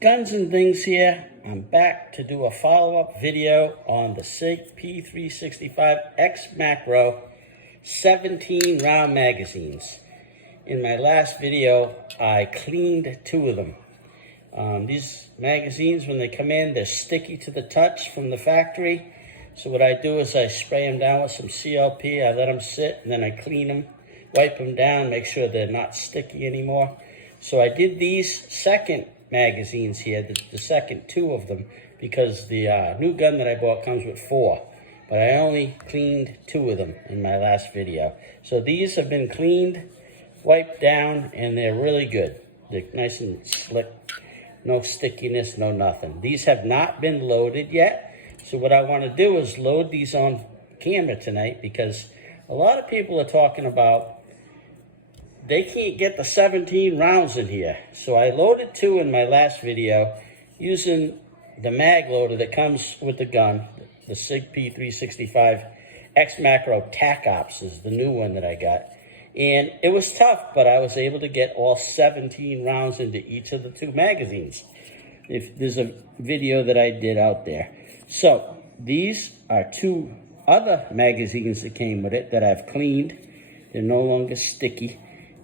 Guns and things here. I'm back to do a follow-up video on the Sig P365 X-Macro 17 round magazines. In my last video, I cleaned 2 of them. These magazines, when they come in, they're sticky to the touch from the factory. So what I do is I spray them down with some CLP, I let them sit, and then I clean them, wipe them down, make sure they're not sticky anymore. So I did these second magazines here, the second 2 of them, because the new gun that I bought comes with 4. But I only cleaned 2 of them in my last video. So these have been cleaned, wiped down, and they're really good. They're nice and slick, no stickiness, no nothing. These have not been loaded yet. So what I want to do is load these on camera tonight, because a lot of people are talking about they can't get the 17 rounds in here. So I loaded 2 in my last video using the mag loader that comes with the gun. The Sig P365 X-Macro TAC Ops is the new one that I got. And it was tough, but I was able to get all 17 rounds into each of the 2 magazines. If there's a video that I did out there. So these are 2 other magazines that came with it that I've cleaned. They're no longer sticky.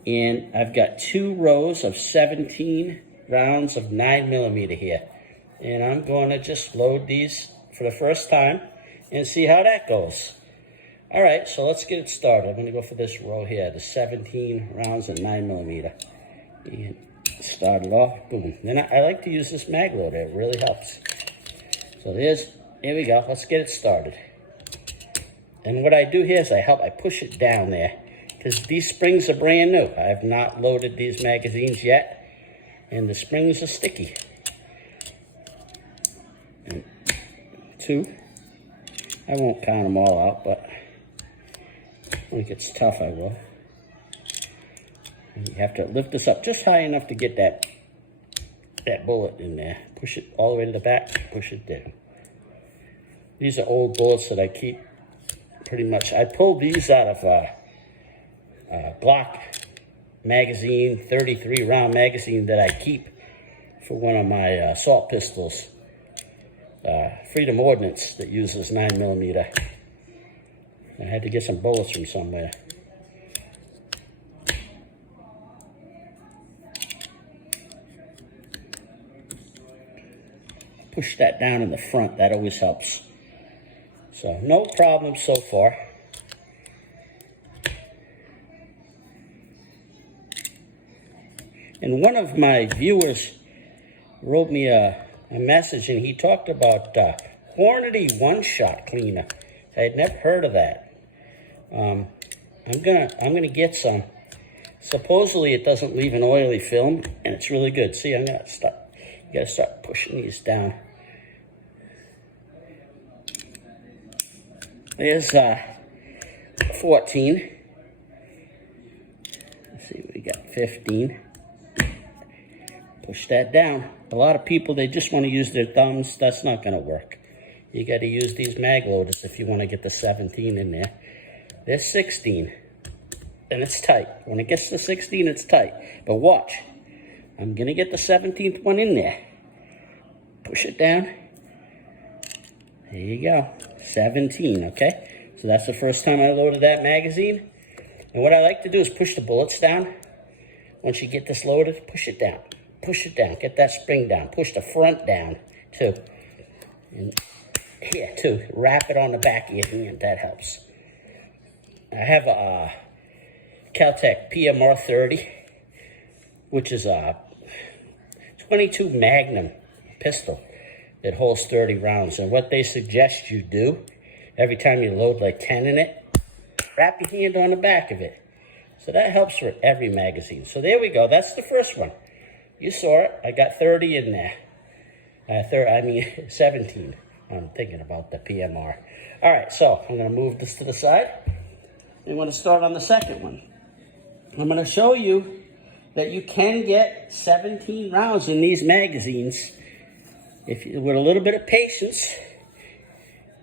And I've got 2 rows of 17 rounds of 9mm here. And I'm going to just load these for the first time and see how that goes. All right, so let's get it started. I'm going to go for this row here, the 17 rounds of 9mm. And start it off, boom. Then I like to use this mag loader, it really helps. So here we go, let's get it started. And what I do here is I push it down there, because these springs are brand new. I have not loaded these magazines yet, and the springs are sticky. And 2, I won't count them all out, but when it gets tough, I will. And you have to lift this up just high enough to get that bullet in there. Push it all the way to the back, push it down. These are old bullets that I keep pretty much. I pulled these out of Glock magazine, 33 round magazine that I keep for one of my assault pistols. Freedom Ordnance that uses 9mm. I had to get some bullets from somewhere. Push that down in the front, that always helps. So no problem so far. And one of my viewers wrote me a message, and he talked about Hornady one-shot cleaner. I had never heard of that. I'm gonna get some. Supposedly it doesn't leave an oily film, and it's really good. See, I'm gonna start. You gotta start pushing these down. There's 14. Let's see, we got 15. Push that down. A lot of people, they just want to use their thumbs. That's not going to work. You got to use these mag loaders if you want to get the 17 in there. There's 16. And it's tight. When it gets to 16, it's tight. But watch. I'm going to get the 17th one in there. Push it down. There you go. 17, okay? So that's the first time I loaded that magazine. And what I like to do is push the bullets down. Once you get this loaded, push it down. Push it down. Get that spring down. Push the front down, too. And here, too. Wrap it on the back of your hand. That helps. I have a Cal-Tec PMR 30, which is a 22 Magnum pistol. It holds 30 rounds. And what they suggest you do, every time you load like 10 in it, wrap your hand on the back of it. So that helps for every magazine. So there we go. That's the first one. You saw it. I got 30 in there. 17. I'm thinking about the PMR. All right, so I'm going to move this to the side. I'm going to start on the second one. I'm going to show you that you can get 17 rounds in these magazines if you, with a little bit of patience.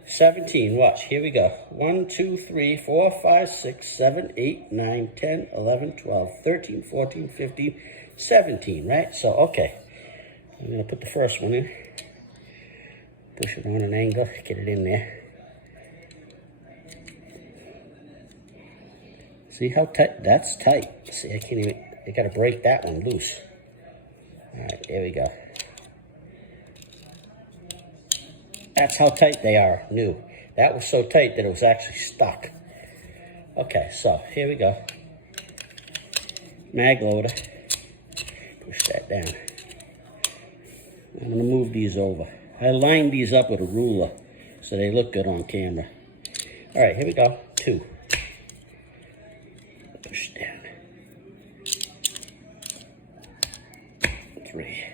17, watch, here we go. 1, 2, 3, 4, 5, 6, 7, 8, 9, 10, 11, 12, 13, 14, 15, 17, right? So, okay. I'm going to put the first one in. Push it on an angle, get it in there. See how tight? That's tight. See, I can't even, I got to break that one loose. All right, there we go. That's how tight they are, new. That was so tight that it was actually stuck. Okay, so here we go. Mag loader. Push that down. I'm going to move these over. I lined these up with a ruler so they look good on camera. All right, here we go. 2. Push down. 3.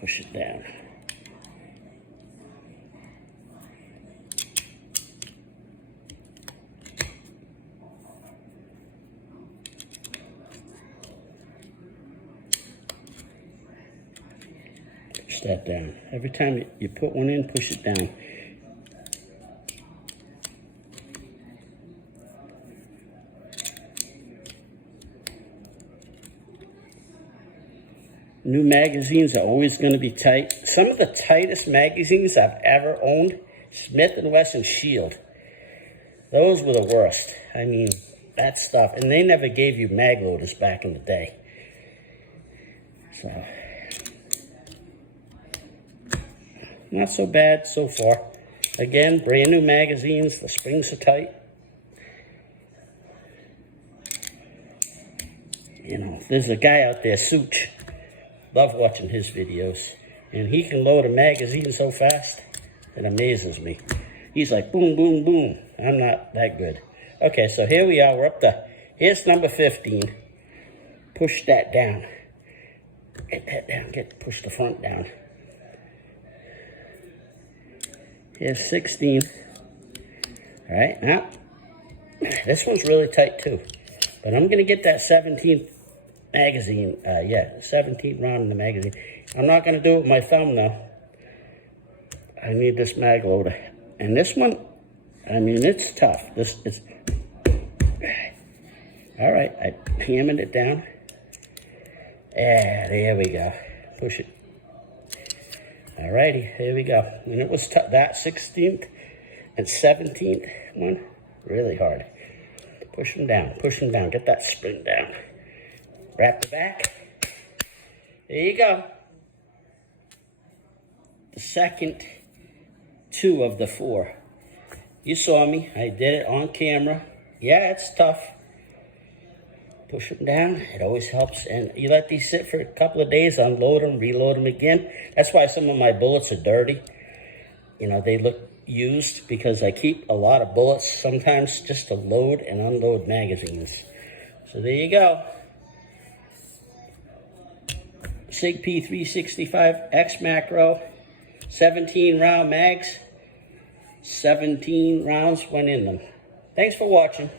Push it down. Push that down. Every time you put one in, push it down. New magazines are always going to be tight. Some of the tightest magazines I've ever owned, Smith & Wesson Shield. Those were the worst. I mean, that stuff. And they never gave you mag loaders back in the day. So, not so bad so far. Again, brand new magazines. The springs are tight. You know, there's a guy out there, Such. Love watching his videos. And he can load a magazine so fast, it amazes me. He's like, boom, boom, boom. I'm not that good. Okay, so here we are. We're up to, here's number 15. Push that down. Get that down. Push the front down. Here's 16. All right, now, this one's really tight too. But I'm going to get that 17th magazine, 17th round in the magazine. I'm not going to do it with my thumb though. I need this mag loader. And this one, I mean, it's tough. This is, all right, I hammered it down. Yeah, there we go. Push it. All righty, here we go. And it was that 16th and 17th one, really hard. Push them down, get that spring down. Wrap the back. There you go. The second 2 of the 4. You saw me. I did it on camera. Yeah, it's tough. Push them down. It always helps. And you let these sit for a couple of days, unload them, reload them again. That's why some of my bullets are dirty. You know, they look used because I keep a lot of bullets sometimes just to load and unload magazines. So there you go. Sig P365 X-Macro, 17 round mags, 17 rounds went in them. Thanks for watching.